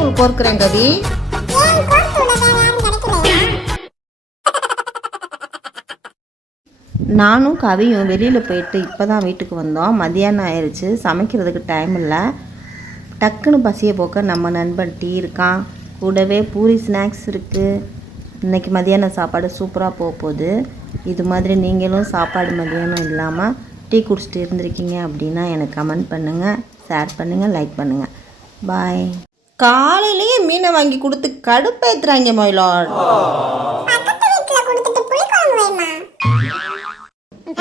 நூல் கோர்க்குறேன் கவி. நானும் கவியும் வெளியில் போயிட்டு இப்போ தான் வீட்டுக்கு வந்தோம். மதியானம் ஆயிடுச்சு, சமைக்கிறதுக்கு டைம் இல்லை. டக்குன்னு பசியை போக்க நம்ம நண்பன் டீ இருக்கான், கூடவே பூரி ஸ்நாக்ஸ் இருக்குது. இன்றைக்கி மதியானம் சாப்பாடு சூப்பராக போக போகுது. இது மாதிரி நீங்களும் சாப்பாடு மதியானம் இல்லாமல் டீ குடிச்சிட்டு இருந்திருக்கீங்க அப்படின்னா எனக்கு கமெண்ட் பண்ணுங்கள், ஷேர் பண்ணுங்கள், லைக் பண்ணுங்கள். பாய். காலையிலேயே மீனை வாங்கி கொடுத்து கடுப்பேற்றுறாங்க மயிலாட்.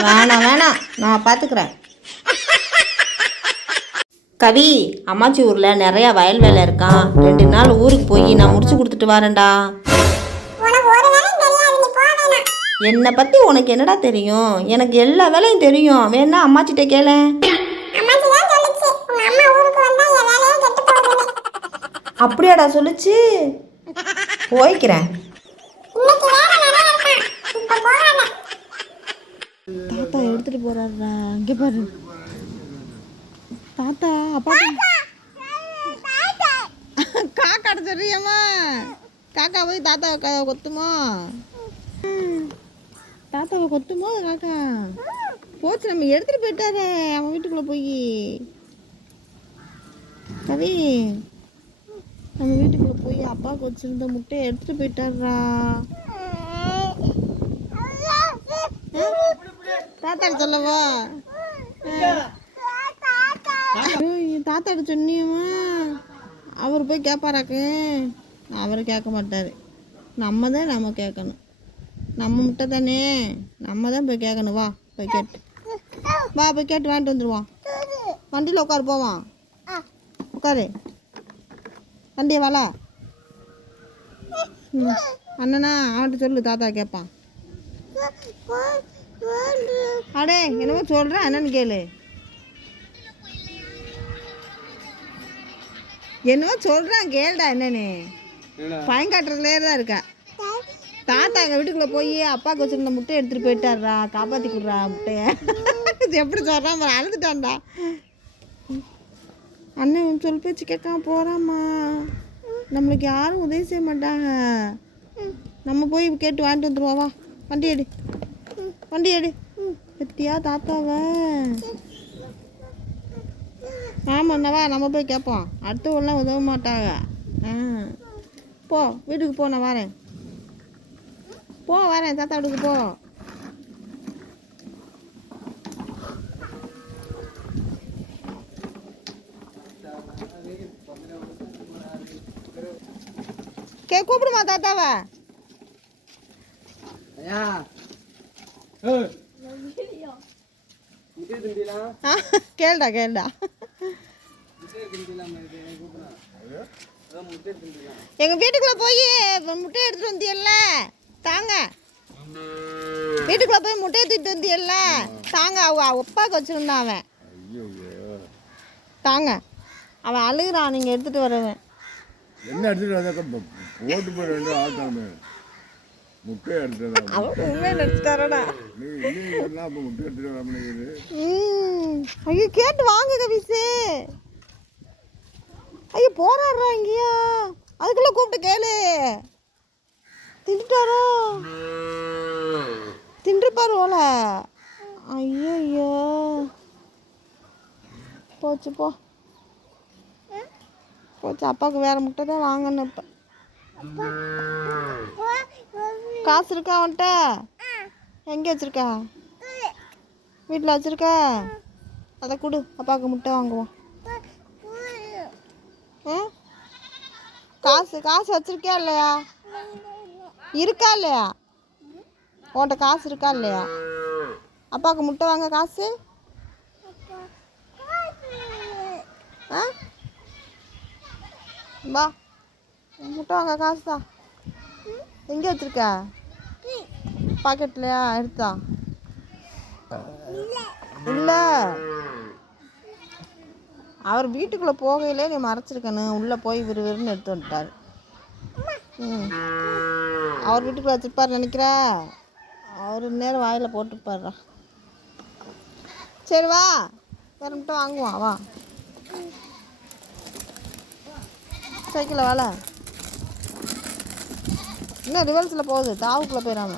வேணாம் வேணாம், நான் பார்த்துக்கிறேன். கவி, அம்மாச்சி ஊரில் நிறையா வயல் வேலை இருக்கான். 2 நாள் ஊருக்கு போய் நான் முடிச்சு கொடுத்துட்டு வரேன்டா. என்னை பற்றி உனக்கு என்னடா தெரியும்? எனக்கு எல்லா வேலையும் தெரியும். வேணா அம்மாச்சிட்ட கேள. அப்படியாடா சொல்லுச்சு? போய்க்கிறேன். தாத்தா எடுத்துட்டு போறாருடா. அங்கே பாரு தாத்தா. அப்பா காக்கா சொல்றியம்மா. காக்கா போய் தாத்தாவை கொத்துமா? தாத்தாவை கொத்துமோ காக்கா? போச்சு, நம்ம எடுத்துட்டு போயிட்டாரே அவன் வீட்டுக்குள்ள போய். கவி, நம்ம வீட்டுக்குள்ள போய் அப்பாவுக்கு வச்சிருந்த முட்டையை எடுத்துட்டு போயிட்டாரா. தாத்தாட சொல்லவா? தாத்தாட சொன்னியம்மா. அவர் போய் கேட்பாராக்கு? அவர் கேட்க மாட்டார். நம்ம கேட்கணும். நம்ம முட்டை தானே, நம்ம தான் போய் கேட்கணும். வா போய் கேட்டு வா, போய் கேட்டு வாங்கிட்டு வந்துடுவான். வண்டியில் உட்காரு, போவான். உட்காரு, வண்டியை வாழ. அண்ணனா அவன்கிட்ட சொல்லு, தாத்தா கேட்பான். அடே என்னமோ சொல்கிறேன், என்னன்னு கேளு. என்னவோ சொல்கிறான், கேளுடா. என்னன்னு பயங்காட்டுறதுலே தான் இருக்கா. தாத்தா எங்கள் வீட்டுக்குள்ளே போய் அப்பாவுக்கு வச்சுருந்த முட்டையை எடுத்துகிட்டு போயிட்டாரா. காப்பாற்றி கொடுறா முட்டையை. எப்படி சொல்கிறான், அழுதுட்டான்டா. அண்ணன் சொல் பேச்சு கேட்காம போகிறாம்மா. நம்மளுக்கு யாரும் உதவி செய்ய மாட்டாங்க. நம்ம போய் கேட்டு வாங்கிட்டு வந்துடுவோம். வா, வண்டி எடு. பத்தியா தாத்தாவை? ஆமாண்ணா, வா நம்ம போய் கேட்போம். அடுத்தவெல்லாம் உதவ மாட்டாங்க. போ வீட்டுக்கு போ, நான் வரேன். வரேன் தாத்தா வீட்டுக்கு போ. கூப்பிடுமா தாத்தாவா? கேளுடா. எங்க வீட்டுக்குள்ள போய் முட்டை எடுத்துட்டு வந்தியல்ல, தாங்க. வீட்டுக்குள்ள போய் முட்டையை தூக்கிட்டு வந்தியல்ல, தாங்க. ஒப்பாக்கு வச்சிருந்தான் அவன். தாங்க, அவன் அழுகுறான். நீங்க எடுத்துட்டு வரவன் என்ன எடுத்துட்டு போட்டு போய் 2 ஆட்டாமே முட்டை எடுத்து அவன் உண்மையை எடுத்துட்டாரடா. முட்டை எடுத்துட்டு வர. ஐயோ கேட்டு வாங்க கவிசு. ஐயோ போறாடுறா இங்கேயா? அதுக்குள்ள கூப்பிட்டு கேளு. தின்னுட்டாரோ? தின்றுப்பாரு ஓல. ஐயோ போச்சு போச்சு. அப்பாவுக்கு வேற முட்டை தான் வாங்கணும். இப்போ காசு இருக்கா அவன்கிட்ட? எங்கே வச்சிருக்கா? வீட்டில் வச்சிருக்க? அதை கொடு, அப்பாவுக்கு முட்டை வாங்குவோம். காசு வச்சிருக்கியா இல்லையா? இருக்கா இல்லையா? உன்கிட்ட காசு இருக்கா இல்லையா? அப்பாவுக்கு முட்டை வாங்க காசு? வா, முட்டை வாங்க காசு தான். எங்கே வச்சிருக்க? பாக்கெட்லையா? எடுத்தா? இல்லை, அவர் வீட்டுக்குள்ளே போகையிலே நீ மறைச்சிருக்கணும். உள்ளே போய் விறுவிறுன்னு எடுத்து வந்துட்டார். அவர் வீட்டுக்குள்ளே வச்சுருப்பார் நினைக்கிறா. அவர் நேரம் வாயில் போட்டுப்பார்றா. சரி வா, வேறு முட்டை வாங்குவான். வா சைக்கிளில் வேலை இன்னும் ரிவர்ஸில் போகுது தாவுக்குள்ளே போயிடாம